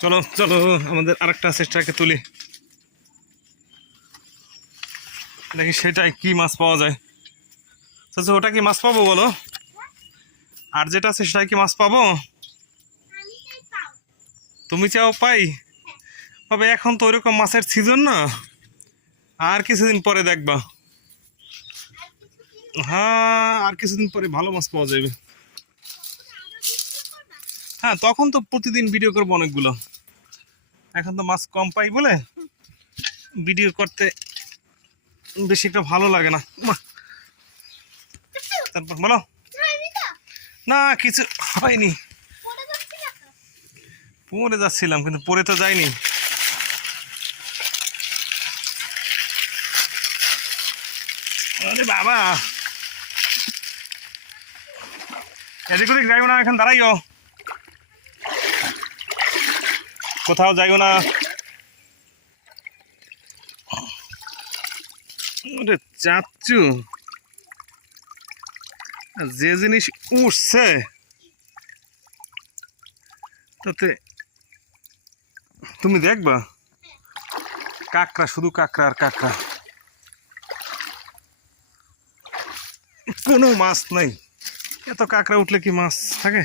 চলো চলো আমাদের আরেকটা চেষ্টাকে তুলি, দেখি সেটাই কি মাছ পাওয়া যায়। আচ্ছা ওটা কি মাছ পাবো বলো? আর যেটা আছে সেটাই কি মাছ পাবো? তুমি চাও পাই? তবে এখন তো ওইরকম মাছের সিজন না, আর কিছুদিন পরে দেখবা। হ্যাঁ আর কিছুদিন পরে ভালো মাছ পাওয়া যাবে। হ্যাঁ তখন তো প্রতিদিন ভিডিও করবো অনেকগুলো, এখন তো মাছ কম পাই বলে ভিডিও করতে বেশি একটা ভালো লাগে না। তারপর বলো। না কিছু হয়নি, পরে যাচ্ছিলাম কিন্তু পরে তো যাইনি। আরে বাবা এদিক ওদিক যাইও না, এখন দাঁড়াইও, কোথাও যাইও না। চাচ্ছু যে জিনিস উঠছে তাতে তুমি দেখবা কাঁকড়া, শুধু কাঁকড়া আর কাঁকড়া, কোনো মাছ নাই। এত কাঁকড়া উঠলে কি মাছ থাকে?